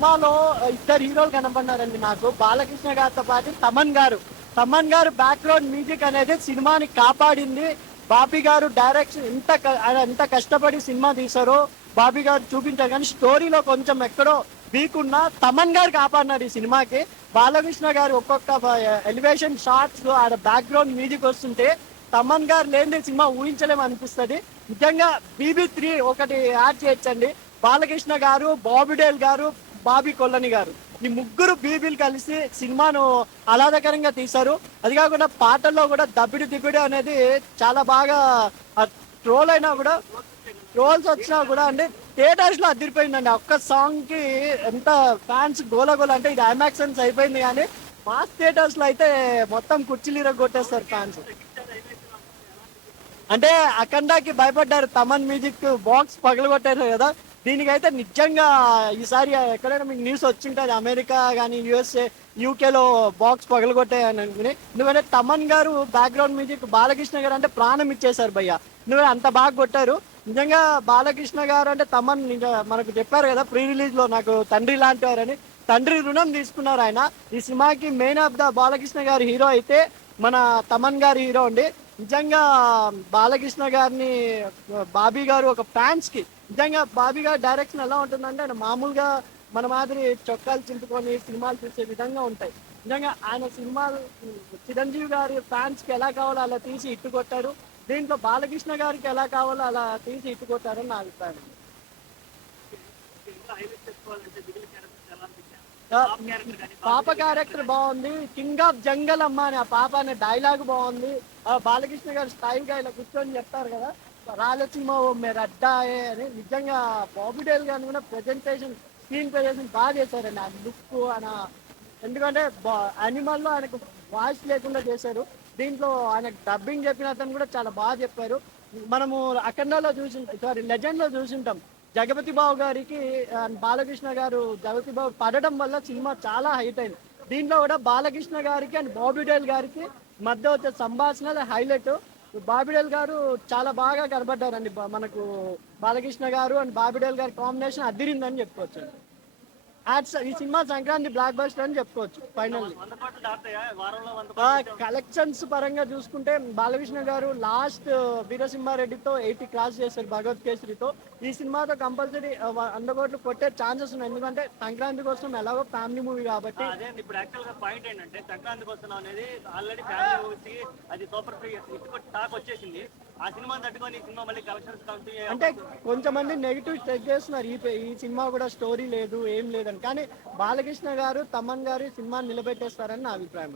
సినిమాలో ఇద్దరు హీరోలు కనపడినారండి నాకు. బాలకృష్ణ గారితో పాటు తమన్ గారు. తమన్ గారు బ్యాక్గ్రౌండ్ మ్యూజిక్ అనేది సినిమాని కాపాడింది. బాబీ గారు డైరెక్షన్ ఆయన ఎంత కష్టపడి సినిమా తీశారో బాబీ గారు చూపించారు. కానీ స్టోరీలో కొంచెం ఎక్కడో వీక్ ఉన్నా తమన్ గారు కాపాడినారు ఈ సినిమాకి. బాలకృష్ణ గారు ఒక్కొక్క ఎలివేషన్ షాట్స్ ఆడ బ్యాక్గ్రౌండ్ మ్యూజిక్ వస్తుంటే తమన్ గారు లేని సినిమా ఊహించలేము అనిపిస్తుంది. నిజంగా BB3 ఒకటి యాడ్ చేయొచ్చండి. బాలకృష్ణ గారు, బాబిడేల్ గారు, బాబీ కొల్లని గారు, ఈ ముగ్గురు బీబీలు కలిసి సినిమాను ఆహ్లాదకరంగా తీశారు. అది కాకుండా పాటల్లో కూడా దబ్బిడి దిబ్బిడి అనేది చాలా బాగా ట్రోల్ అయినా కూడా, ట్రోల్స్ వచ్చినా కూడా అండి థియేటర్స్ లో అదిరిపోయిందండి. ఒక్క సాంగ్ కి ఎంత ఫ్యాన్స్ గోల అంటే ఇది ఐమాక్సన్స్ అయిపోయింది. కానీ మాస్ థియేటర్స్ లో అయితే మొత్తం కుర్చీలు కొట్టేస్తారు ఫ్యాన్స్. అంటే అఖండాకి భయపడ్డారు. తమన్ మ్యూజిక్ బాక్స్ పగలగొట్టారు కదా. దీనికైతే నిజంగా ఈసారి ఎక్కడైనా మీకు న్యూస్ వచ్చింటుంది, అమెరికా కానీ USA UKలో బాక్స్ పగలగొట్టాయని అనుకుని. ఎందుకంటే తమన్ గారు బ్యాక్గ్రౌండ్ మ్యూజిక్, బాలకృష్ణ గారు అంటే ప్రాణం ఇచ్చేశారు భయ్య. నువ్వు అంత బాగా కొట్టారు నిజంగా. బాలకృష్ణ గారు అంటే తమన్ మనకు చెప్పారు కదా ప్రీ రిలీజ్ లో, నాకు తండ్రి లాంటి వారని. తండ్రి రుణం తీసుకున్నారు ఆయన. ఈ సినిమాకి మెయిన్ ఆఫ్ ద బాలకృష్ణ గారు హీరో అయితే మన తమన్ గారు హీరో అండి. నిజంగా బాలకృష్ణ గారిని బాబీ గారు ఒక ఫ్యాన్స్ కి, నిజంగా బాబీ గారి డైరెక్షన్ ఎలా ఉంటుందంటే ఆయన మామూలుగా మన మాదిరి చొక్కాలు చింపుకొని సినిమాలు చూసే విధంగా ఉంటాయి. నిజంగా ఆయన సినిమాలు చిరంజీవి గారి ఫ్యాన్స్ కి ఎలా కావాలో అలా తీసి ఇట్టు కొట్టారు. దీంట్లో బాలకృష్ణ గారికి ఎలా కావాలో అలా తీసి ఇట్టు కొట్టారని నా అభిప్రాయం. పాప క్యారెక్టర్ బాగుంది. కింగ్ ఆఫ్ జంగల్ అమ్మ అని ఆ పాప అనే డైలాగ్ బాగుంది. బాలకృష్ణ గారు స్టైల్ గా ఇలా కూర్చొని చెప్తారు కదా, రాయలసీమ మీరు అడ్డాయే అని. నిజంగా బాబిడేల్ గారిని కూడా ప్రెజెంటేషన్, స్క్రీన్ ప్రెజెంటేషన్ బాగా చేశారండి. ఆ లుక్ ఆయన, ఎందుకంటే యానిమల్ లో ఆయనకు వాయిస్ లేకుండా చేశారు. దీంట్లో ఆయన డబ్బింగ్ చెప్పిన అతను కూడా చాలా బాగా చెప్పారు. మనము అఖండలో లెజెండ్ లో చూసింటాం. జగపతి బాబు గారికి బాలకృష్ణ గారు జగపతి బాబు పడడం వల్ల సినిమా చాలా హైట్ అయింది. దీంట్లో కూడా బాలకృష్ణ గారికి అండ్ బాబిడేల్ గారికి మధ్య వచ్చే సంభాషణ హైలైట్. బాబిడేల్ గారు చాలా బాగా కనబడ్డారండి. మనకు బాలకృష్ణ గారు అండ్ బాబిడేల్ గారి కాంబినేషన్ అదిరిందని చెప్పుకోవచ్చు. ఈ సినిమా సంక్రాంతి బ్లాక్ బస్టర్ అని చెప్పుకోవచ్చు. ఫైనల్లీ కలెక్షన్స్ పరంగా చూసుకుంటే బాలకృష్ణ గారు లాస్ట్ వీరసింహారెడ్డితో 80 క్రాస్ చేశారు, భగవత్ కేసరితో. ఈ సినిమాతో కంపల్సరీ 100 కోట్లు కొట్టే ఛాన్సెస్ ఉన్నాయి. ఎందుకంటే సంక్రాంతి కోసం ఎలాగో ఫ్యామిలీ మూవీ కాబట్టి. ఇప్పుడు యాక్చువల్ గా పాయింట్ ఏంటంటే సంక్రాంతికి వస్తున్నాం అనేది ఆల్రెడీ ఫ్యామిలీ మూవీకి అది సూపర్ టాక్ వచ్చేసింది. ఆ సినిమా తట్టుకొని ఈ సినిమా మళ్ళీ కలెక్షన్స్ అంటే కొంతమంది నెగిటివ్ చెక్ చేస్తున్నారు, ఈ సినిమా కూడా స్టోరీ లేదు ఏం లేదని. కానీ బాలకృష్ణ గారు, తమన్ గారు సినిమా నిలబెట్టేస్తారని నా అభిప్రాయం.